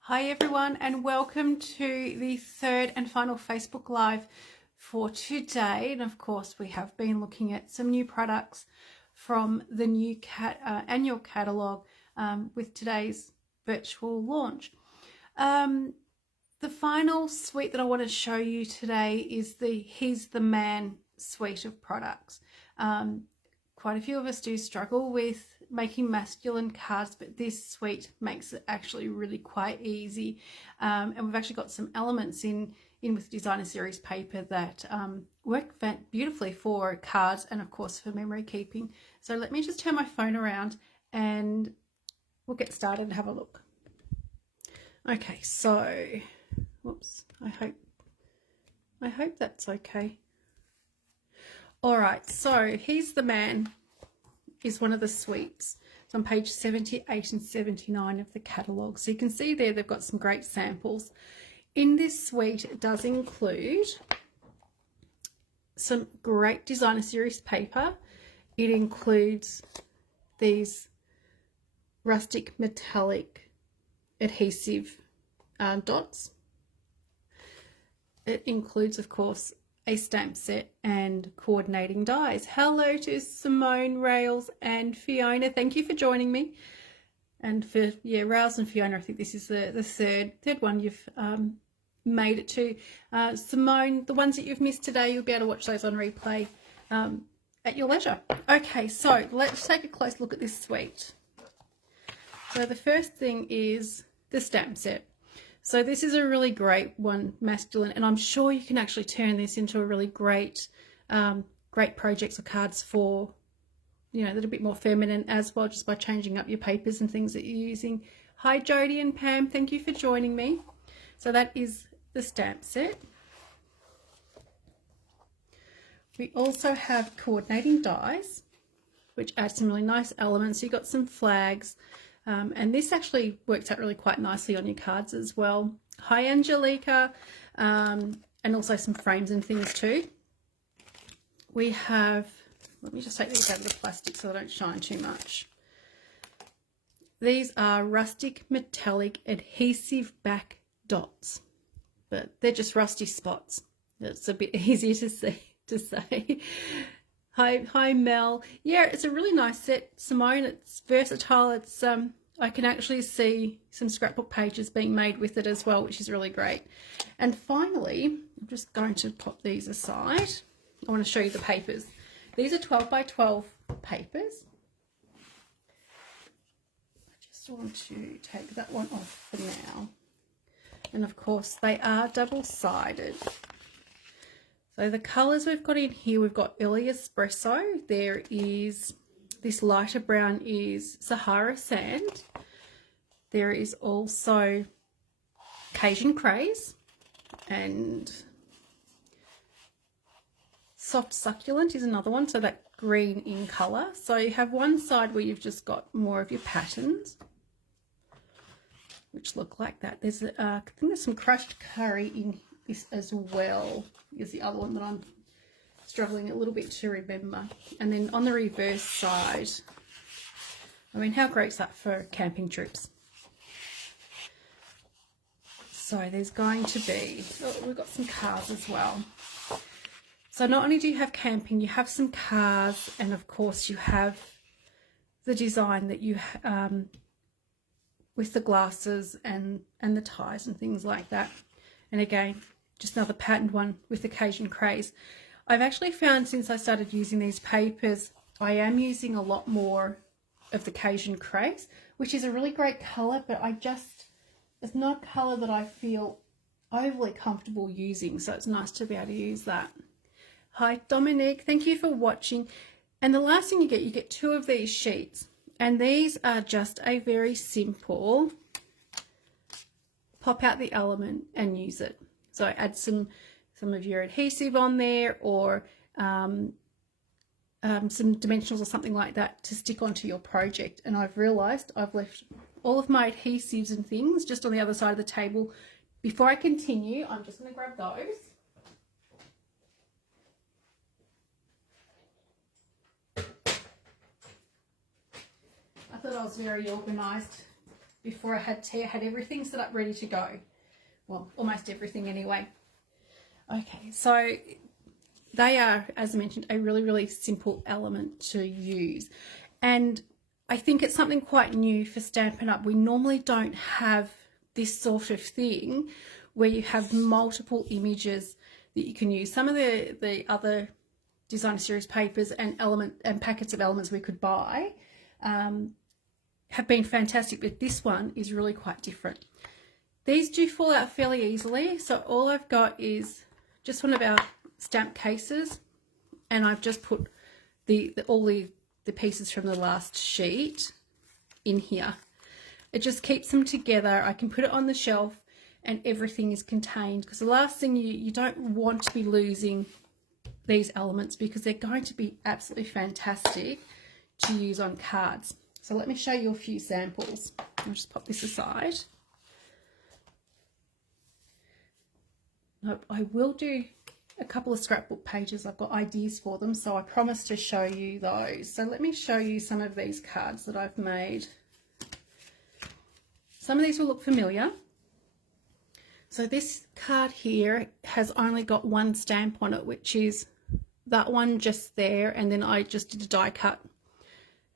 Hi everyone, and welcome to the third and final Facebook Live for today. And of course we have been looking at some new products from the new annual catalogue with today's virtual launch. The final suite that I want to show you today is the He's the Man suite of products. Quite a few of us do struggle with making masculine cards, but this suite makes it actually really quite easy. And we've actually got some elements in with designer series paper that work beautifully for cards and of course for memory keeping. So let me just turn my phone around and we'll get started and have a look. Okay, so whoops, I hope that's okay. All right, so He's the Man is one of the suites. It's on page 78 and 79 of the catalogue. So you can see there they've got some great samples. In this suite, it does include some great designer series paper. It includes these rustic metallic adhesive dots. It includes, of course, a stamp set and coordinating dies. Hello to Simone, Rails and Fiona. Thank you for joining me. And for Rails and Fiona, I think this is the third one you've made it to. Simone, the ones that you've missed today, you'll be able to watch those on replay at your leisure. Okay, so let's take a close look at this suite. So the first thing is the stamp set. So this is a really great one, masculine, and I'm sure you can actually turn this into a really great projects or cards for, you know, that are a bit more feminine as well, just by changing up your papers and things that you're using. Hi Jodie and Pam, thank you for joining me. So that is the stamp set. We also have coordinating dies, which adds some really nice elements. So you've got some flags. And this actually works out really quite nicely on your cards as well. Hi Angelica, and also some frames and things too. We have, let me just take these out of the plastic so they don't shine too much. These are rustic metallic adhesive back dots, but they're just rusty spots. It's a bit easier to say. Hi Mel. Yeah, it's a really nice set, Simone. It's versatile. It's I can actually see some scrapbook pages being made with it as well, which is really great. And finally, I'm just going to pop these aside. I want to show you the papers. These are 12 by 12 papers. I just want to take that one off for now. And of course, they are double-sided. So the colours we've got in here, we've got early espresso. There is this lighter brown is Sahara sand. There is also Cajun craze and soft succulent is another one. So that green in colour. So you have one side where you've just got more of your patterns, which look like that. There's I think there's some crushed curry in this as well. Is the other one that I'm struggling a little bit to remember. And then on the reverse side, I mean, how great is that for camping trips? So there's going to be, oh, we've got some cars as well. So not only do you have camping, you have some cars, and of course you have the design that you with the glasses and the ties and things like that. And again, just another patterned one with the Cajun craze. I've actually found since I started using these papers, I am using a lot more of the Cajun craze, which is a really great colour, but it's not a colour that I feel overly comfortable using, so it's nice to be able to use that. Hi Dominique, thank you for watching. And the last thing you get 2 of these sheets, and these are just a very simple pop out the element and use it. So add some of your adhesive on there, or some dimensionals or something like that to stick onto your project. And I've realised I've left all of my adhesives and things just on the other side of the table. Before I continue, I'm just going to grab those. I thought I was very organised before I had tea. I had everything set up ready to go. Well, almost everything anyway. Okay, so they are, as I mentioned, a really, really simple element to use. And I think it's something quite new for Stampin' Up. We normally don't have this sort of thing where you have multiple images that you can use. Some of the other designer series papers and packets of elements we could buy have been fantastic, but this one is really quite different. These do fall out fairly easily, so all I've got is just one of our stamp cases, and I've just put all the pieces from the last sheet in here. It just keeps them together. I can put it on the shelf and everything is contained, because the last thing you don't want to be losing these elements, because they're going to be absolutely fantastic to use on cards. So let me show you a few samples. I'll just pop this aside. Nope, I will do a couple of scrapbook pages. I've got ideas for them, so I promise to show you those. So let me show you some of these cards that I've made. Some of these will look familiar. So this card here has only got one stamp on it, which is that one just there, and then I just did a die cut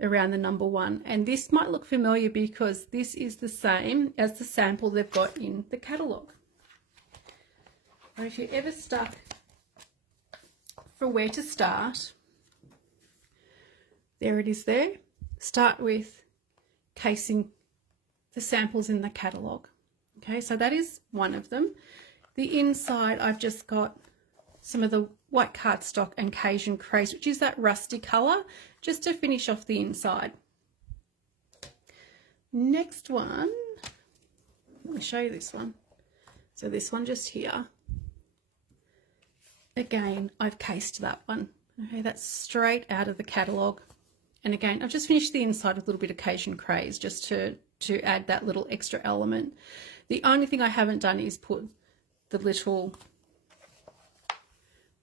around the number 1. And this might look familiar because this is the same as the sample they've got in the catalogue. Or if you're ever stuck for where to start, there it is there. Start with casing the samples in the catalogue. Okay, so that is one of them. The inside, I've just got some of the white cardstock and Cajun Craze, which is that rusty colour, just to finish off the inside. Next one, let me show you this one. So this one just here. Again, I've cased that one. Okay, that's straight out of the catalogue. And again, I've just finished the inside with a little bit of Cajun Craze just to add that little extra element. The only thing I haven't done is put the little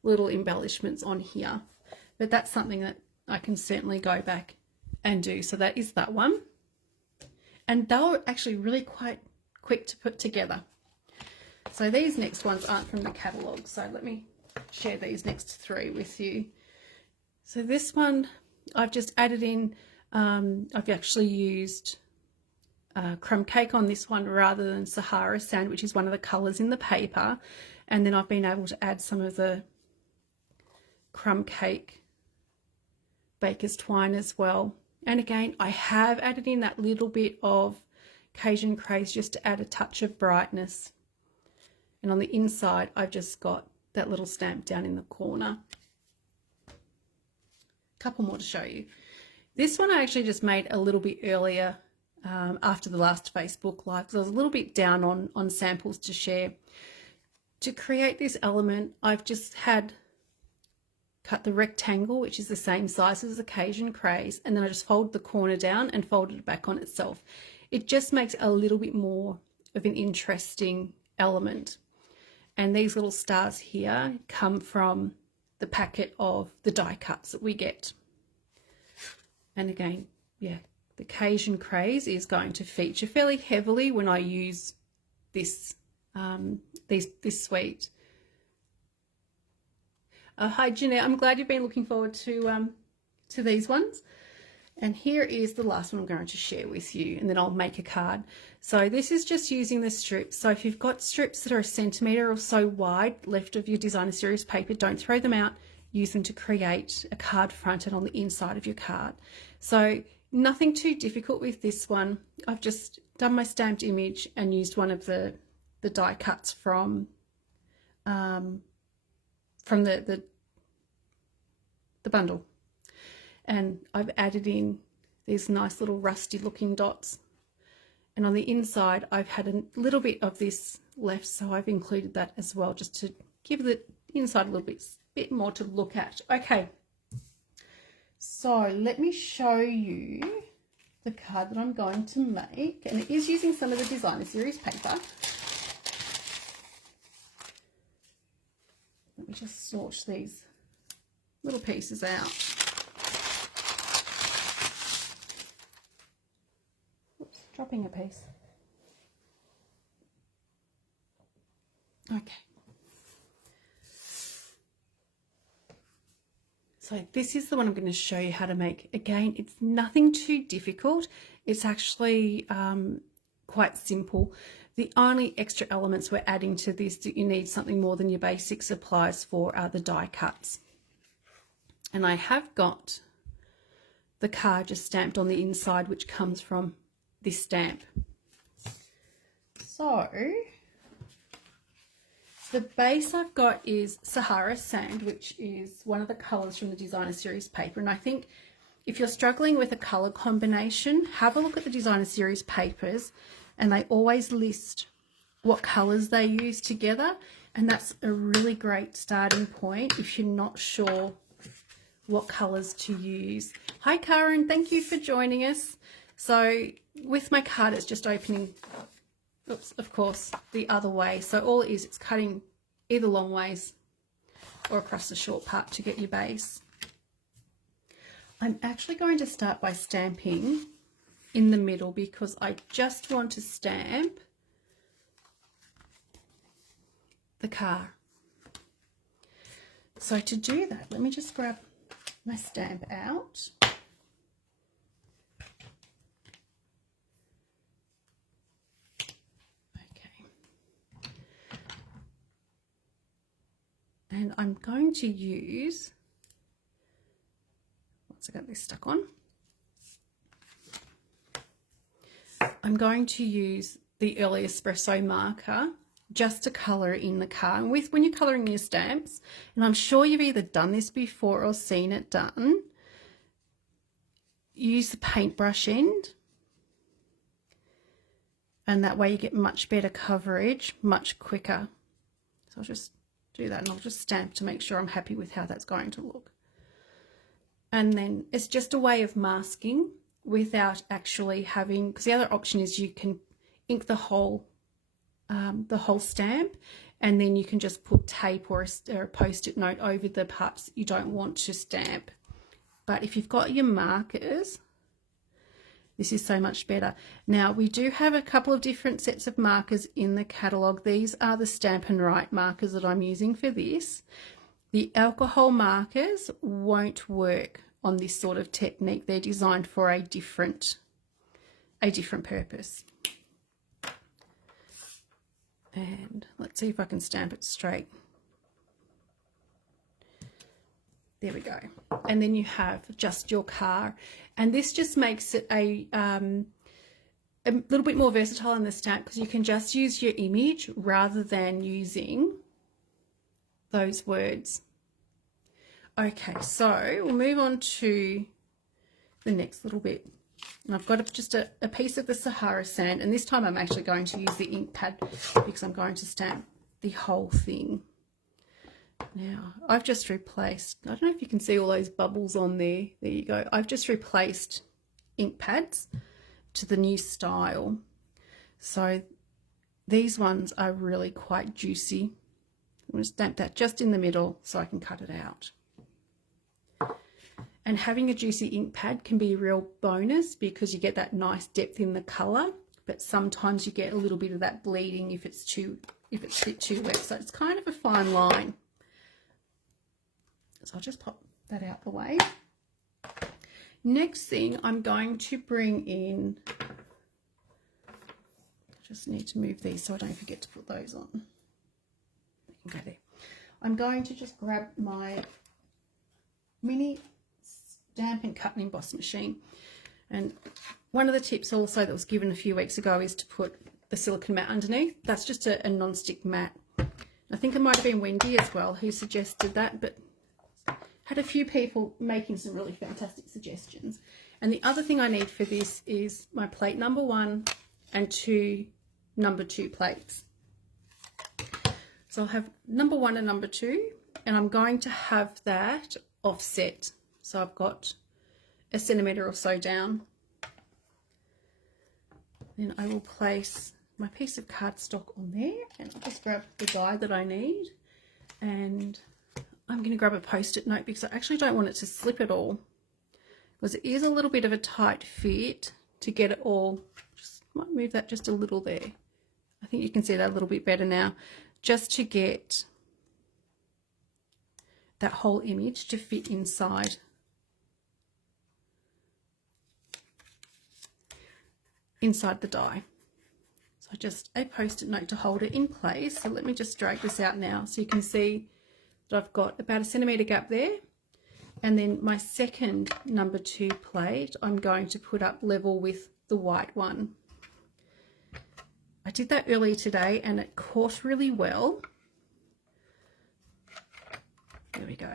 embellishments on here, but that's something that I can certainly go back and do. So that is that one. And they were actually really quite quick to put together. So these next ones aren't from the catalogue, so let me share these next 3 with you. So this one I've just added in, I've actually used crumb cake on this one rather than Sahara Sand, which is one of the colours in the paper, and then I've been able to add some of the crumb cake baker's twine as well. And again, I have added in that little bit of Cajun Craze just to add a touch of brightness. And on the inside, I've just got that little stamp down in the corner. A couple more to show you. This one I actually just made a little bit earlier after the last Facebook Live, because I was a little bit down on samples to share. To create this element, I've just cut the rectangle, which is the same size as the Cajun Craze, and then I just folded the corner down and folded it back on itself. It just makes a little bit more of an interesting element. And these little stars here come from the packet of the die cuts that we get. And again, yeah, the Cajun Craze is going to feature fairly heavily when I use this this suite. Hi Jeanette, I'm glad you've been looking forward to these ones. And here is the last one I'm going to share with you, and then I'll make a card. So this is just using the strips. So if you've got strips that are 1 centimetre or so wide left of your designer series paper, don't throw them out. Use them to create a card front and on the inside of your card. So nothing too difficult with this one. I've just done my stamped image and used one of the die cuts from the bundle. And I've added in these nice little rusty looking dots. And on the inside, I've had a little bit of this left, so I've included that as well, just to give the inside a little bit more to look at. Okay, so let me show you the card that I'm going to make. And it is using some of the designer series paper. Let me just sort these little pieces out. dropping a piece. Okay. So this is the one I'm going to show you how to make. Again, it's nothing too difficult. It's actually quite simple. The only extra elements we're adding to this that you need something more than your basic supplies for are the die cuts. And I have got the card just stamped on the inside, which comes from this stamp. So the base I've got is Sahara Sand, which is one of the colours from the Designer Series paper. And I think if you're struggling with a colour combination, have a look at the Designer Series papers, and they always list what colours they use together. And that's a really great starting point if you're not sure what colours to use. Hi Karen, thank you for joining us. So with my card, it's just opening, oops, of course, the other way. So all it is, it's cutting either long ways or across the short part to get your base. I'm actually going to start by stamping in the middle because I just want to stamp the car. So to do that, let me just grab my stamp out. Okay. And I'm going to use, once I got this stuck on, I'm going to use the Early Espresso marker just to colour in the car. And when you're colouring your stamps, and I'm sure you've either done this before or seen it done, use the paintbrush end, and that way you get much better coverage, much quicker. So I'll just do that, and I'll just stamp to make sure I'm happy with how that's going to look. And then it's just a way of masking without actually having, because the other option is you can ink the whole stamp, and then you can just put tape or a post-it note over the parts that you don't want to stamp. But if you've got your markers, this is so much better. Now we do have a couple of different sets of markers in the catalogue. These are the Stampin' Write markers that I'm using for this. The alcohol markers won't work on this sort of technique. They're designed for a different purpose. And let's see if I can stamp it straight. There we go. And then you have just your car. And this just makes it a little bit more versatile in the stamp, because you can just use your image rather than using those words. Okay, so we'll move on to the next little bit. And I've got just a piece of the Sahara Sand, and this time I'm actually going to use the ink pad because I'm going to stamp the whole thing. Now, I've just replaced, I don't know if you can see all those bubbles on there. There you go. I've just replaced ink pads to the new style. So these ones are really quite juicy. I'm going to stamp that just in the middle so I can cut it out. And having a juicy ink pad can be a real bonus because you get that nice depth in the colour, but sometimes you get a little bit of that bleeding if it's a bit too wet. So it's kind of a fine line. So I'll just pop that out the way. Next thing I'm going to bring in, I just need to move these so I don't forget to put those on. They can go there. I'm going to just grab my mini Stampin' Cut and Emboss machine. And one of the tips also that was given a few weeks ago is to put the silicone mat underneath. That's just a non-stick mat. I think it might have been Wendy as well who suggested that, but had a few people making some really fantastic suggestions. And the other thing I need for this is my plate number 1 and 2 number 2 plates. So I'll have number 1 and number 2, and I'm going to have that offset. So I've got a centimetre or so down. Then I will place my piece of cardstock on there, and I'll just grab the die that I need, and I'm going to grab a post-it note because I actually don't want it to slip at all, because it is a little bit of a tight fit to get it all just Might move that just a little there. I think you can see that a little bit better now, just to get that whole image to fit inside. Inside the die. So just a post-it note to hold it in place. So let me just drag this out now so you can see that I've got about a centimetre gap there. And then my second number 2 plate, I'm going to put up level with the white one. I did that earlier today and it caught really well. There we go.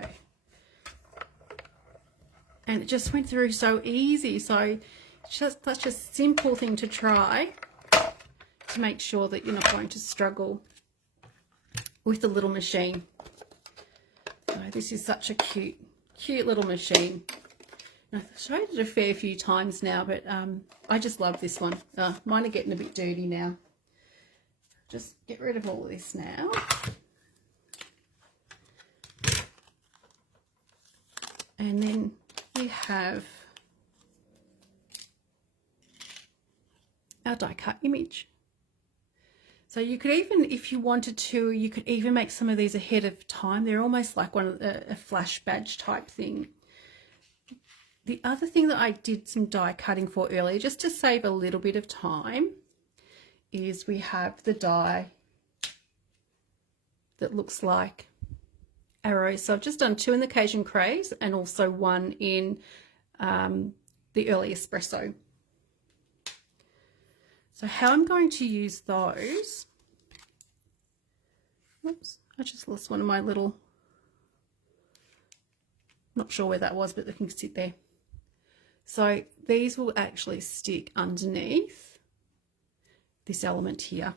And it just went through so easy. So just such a simple thing to try to make sure that you're not going to struggle with the little machine. So this is such a cute little machine. I've showed it a fair few times now, but I just love this one. Mine are getting a bit dirty now. Just get rid of all of this now. And then we have our die cut image. So you could even, if you wanted to, you could even make some of these ahead of time. They're almost like a flash badge type thing. The other thing that I did some die cutting for earlier, just to save a little bit of time, is we have the die that looks like arrows. So I've just done 2 in the Cajun Craze and also 1 in the Early Espresso. So how I'm going to use those, oops, I just lost one of my little, not sure where that was, but they can sit there. So these will actually stick underneath this element here.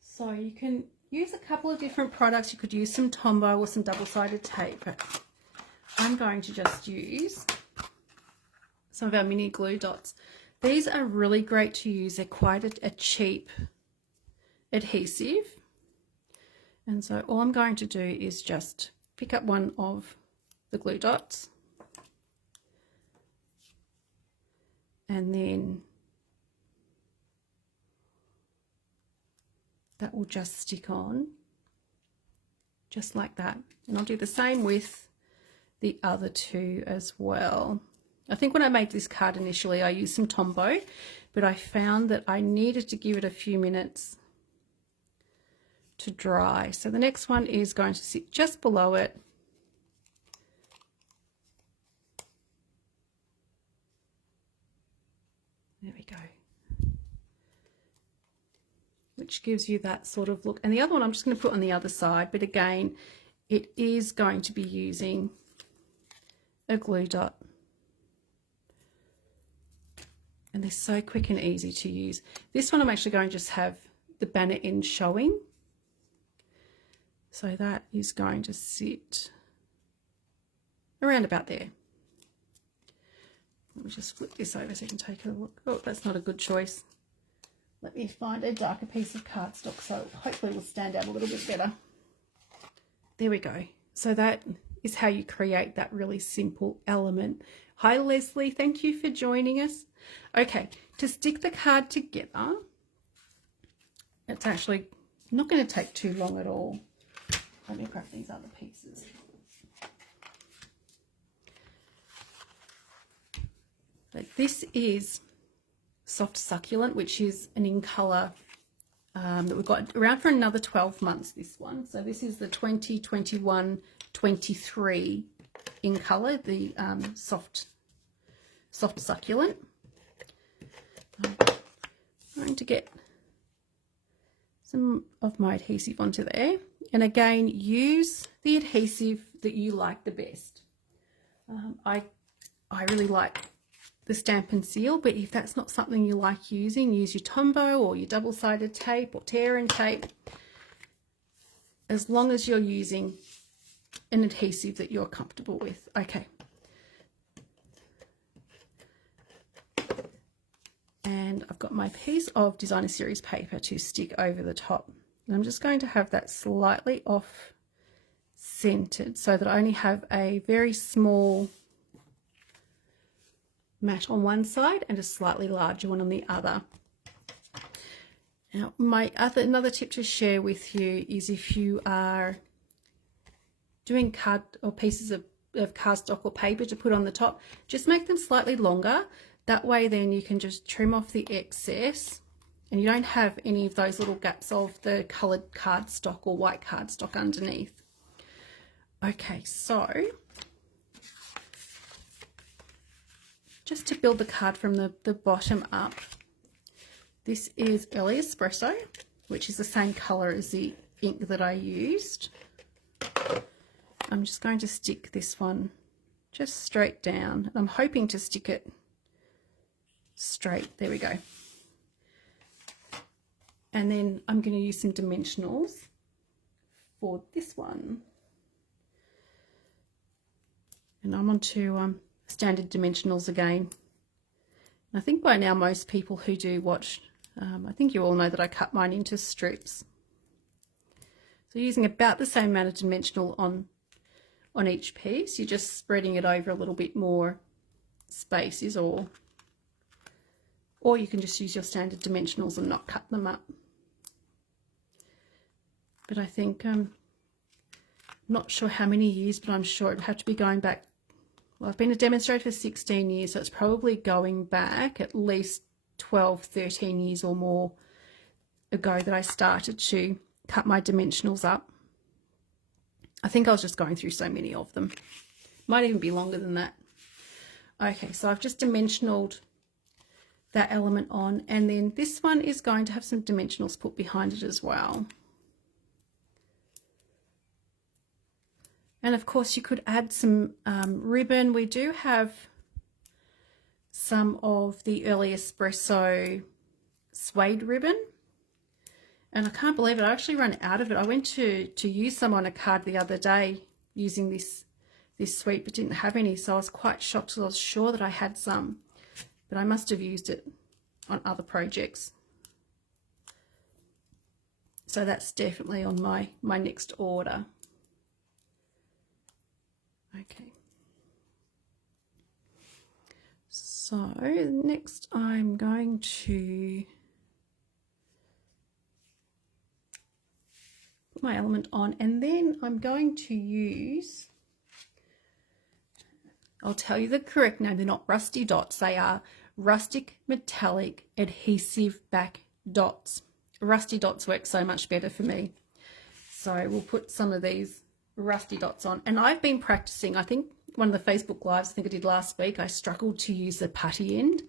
So you can use a couple of different products. You could use some Tombow or some double-sided tape, but I'm going to just use some of our mini glue dots. These are really great to use. They're quite a cheap adhesive. And so all I'm going to do is just pick up one of the glue dots. And then that will just stick on just like that. And I'll do the same with the other 2 as well. I think when I made this card initially, I used some Tombow, but I found that I needed to give it a few minutes to dry. So the next one is going to sit just below it. There we go. Which gives you that sort of look. And the other one I'm just going to put on the other side, but again, it is going to be using a glue dot. And they're so quick and easy to use. This one I'm actually going to just have the banner end showing. So that is going to sit around about there. Let me just flip this over so you can take a look. Oh, that's not a good choice. Let me find a darker piece of cardstock so hopefully it will stand out a little bit better. There we go. So that is how you create that really simple element. Hi Leslie, thank you for joining us. Okay, to stick the card together, it's actually not going to take too long at all. Let me grab these other pieces. But this is Soft Succulent, which is an in colour that we've got around for another 12 months, this one. So this is the 2021-23 in colour, the soft succulent. I'm going to get some of my adhesive onto there, and again, use the adhesive that you like the best. I really like the Stampin' Seal, but if that's not something you like using, use your Tombow or your double-sided tape or tear and tape, as long as you're using an adhesive that you're comfortable with. Okay. And I've got my piece of Designer Series paper to stick over the top. And I'm just going to have that slightly off centered so that I only have a very small mat on one side and a slightly larger one on the other. Now, another tip to share with you is if you are doing card or pieces of cardstock or paper to put on the top, just make them slightly longer. That way then you can just trim off the excess and you don't have any of those little gaps of the coloured cardstock or white cardstock underneath. Okay, so just to build the card from the bottom up, this is Early Espresso, which is the same colour as the ink that I used. I'm just going to stick this one just straight down. I'm hoping to stick it straight. There we go. And then I'm going to use some dimensionals for this one. And I'm on to standard dimensionals again. And I think by now most people who do watch, I think you all know that I cut mine into strips. So using about the same amount of dimensional on each piece, you're just spreading it over a little bit more space is all. Or you can just use your standard dimensionals and not cut them up. But I think, not sure how many years, but I'm sure it'd have to be going back. Well, I've been a demonstrator for 16 years, so it's probably going back at least 12, 13 years or more ago that I started to cut my dimensionals up. I think I was just going through so many of them. Might even be longer than that. Okay, so I've just dimensionaled that element on, and then this one is going to have some dimensionals put behind it as well. And of course you could add some ribbon. We do have some of the Early Espresso suede ribbon. And I can't believe it, I actually ran out of it. I went to use some on a card the other day using this suite, but didn't have any. So I was quite shocked because I was sure that I had some, but I must have used it on other projects. So that's definitely on my next order. Okay. So next I'm going to put my element on, and then I'm going to use, I'll tell you the correct name, they're not rusty dots, they are rustic metallic adhesive back dots. Rusty dots work so much better for me. So we'll put some of these rusty dots on, and I've been practicing. I think one of the Facebook lives I think I did last week, I struggled to use the putty end,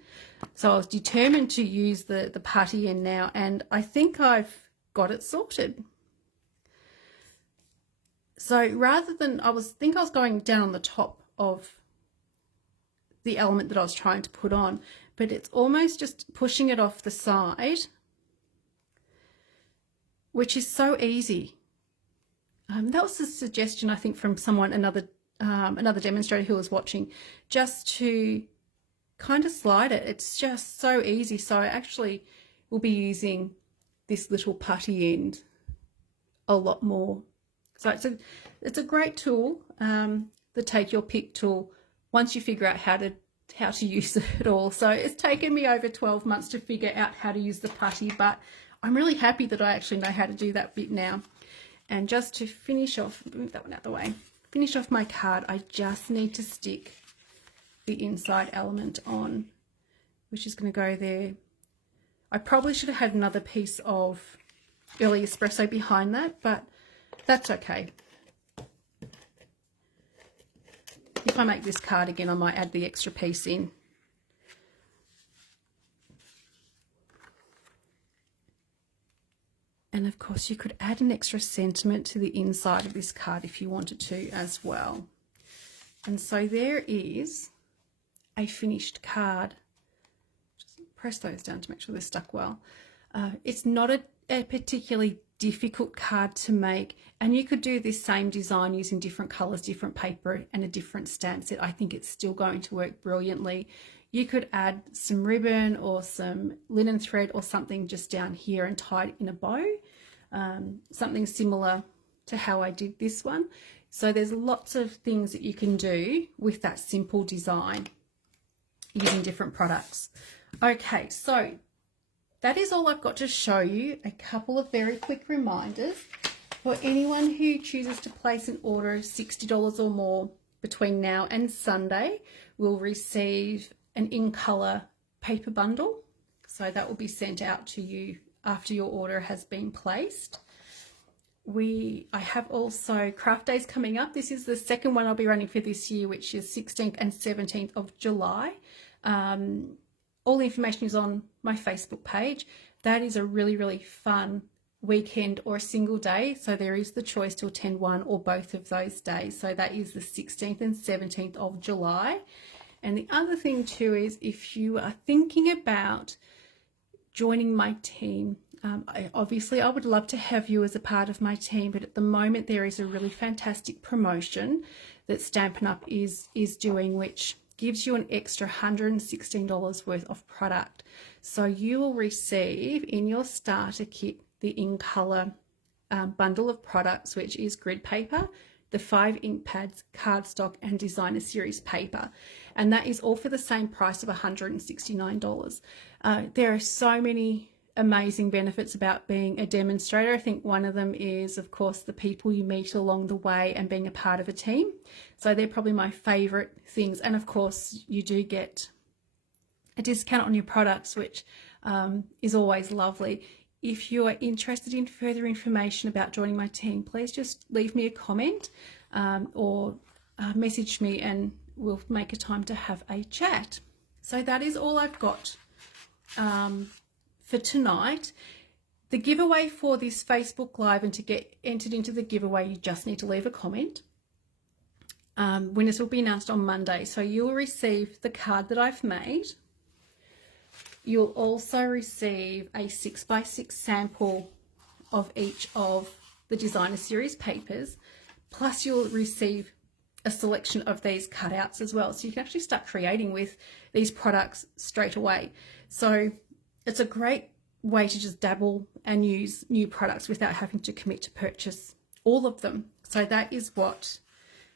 so I was determined to use the putty end now, and I think I've got it sorted. So rather than, I was going down on the top of the element that I was trying to put on, but it's almost just pushing it off the side, which is so easy. That was a suggestion, I think, from someone, another demonstrator who was watching, just to kind of slide it. It's just so easy. So I actually will be using this little putty end a lot more. So it's a great tool, the Take Your Pick tool, once you figure out how to use it all. So it's taken me over 12 months to figure out how to use the putty, but I'm really happy that I actually know how to do that bit now. And just to finish off, move that one out of the way, finish off my card, I just need to stick the inside element on, which is going to go there. I probably should have had another piece of Early Espresso behind that, but that's okay. If I make this card again, I might add the extra piece in. And of course you could add an extra sentiment to the inside of this card if you wanted to as well. And so there is a finished card. Just press those down to make sure they're stuck well. It's not a particularly difficult card to make, and you could do this same design using different colors, different paper and a different stamp set. I think it's still going to work brilliantly. You could add some ribbon or some linen thread or something just down here and tie it in a bow, something similar to how I did this one. So there's lots of things that you can do with that simple design using different products. Okay, so that is all I've got to show you. A couple of very quick reminders. For anyone who chooses to place an order of $60 or more between now and Sunday, will receive an in colour paper bundle. So that will be sent out to you after your order has been placed. I have also craft days coming up. This is the second one I'll be running for this year, which is 16th and 17th of July. All the information is on my Facebook page. That is a really, really fun weekend or a single day. So there is the choice to attend one or both of those days. So that is the 16th and 17th of July. And the other thing too is if you are thinking about joining my team, obviously I would love to have you as a part of my team, but at the moment there is a really fantastic promotion that Stampin' Up is doing, which gives you an extra $116 worth of product. So you will receive in your starter kit the in colour bundle of products, which is grid paper, the 5 ink pads, cardstock and designer series paper, and that is all for the same price of $169. There are so many amazing benefits about being a demonstrator. I think one of them is, of course, the people you meet along the way and being a part of a team. So they're probably my favorite things. And of course, you do get a discount on your products, which is always lovely. If you are interested in further information about joining my team, please just leave me a comment or message me and we'll make a time to have a chat. So that is all I've got for tonight. The giveaway for this Facebook Live, and to get entered into the giveaway, you just need to leave a comment. Winners will be announced on Monday. So you'll receive the card that I've made. You'll also receive a 6x6 sample of each of the designer series papers, plus you'll receive a selection of these cutouts as well. So you can actually start creating with these products straight away. So it's a great way to just dabble and use new products without having to commit to purchase all of them. So that is what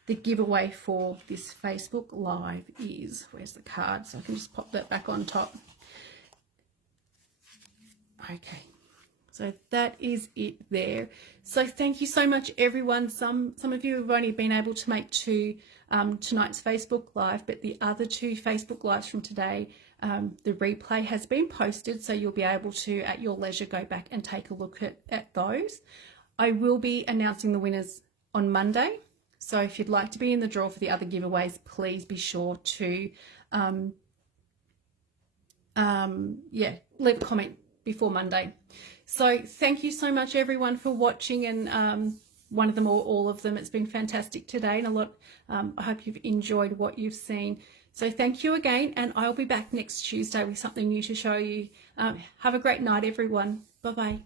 the giveaway for this Facebook Live is. Where's the card? So I can just pop that back on top. Okay, so that is it there. So thank you so much, everyone. Some of you have only been able to make tonight's Facebook Live, but the other 2 Facebook Lives from today, the replay has been posted, so you'll be able to, at your leisure, go back and take a look at those. I will be announcing the winners on Monday, so if you'd like to be in the draw for the other giveaways, please be sure to leave a comment before Monday. So thank you so much, everyone, for watching, and one of them or all of them. It's been fantastic today, and I hope you've enjoyed what you've seen. So thank you again, and I'll be back next Tuesday with something new to show you. Have a great night, everyone. Bye-bye.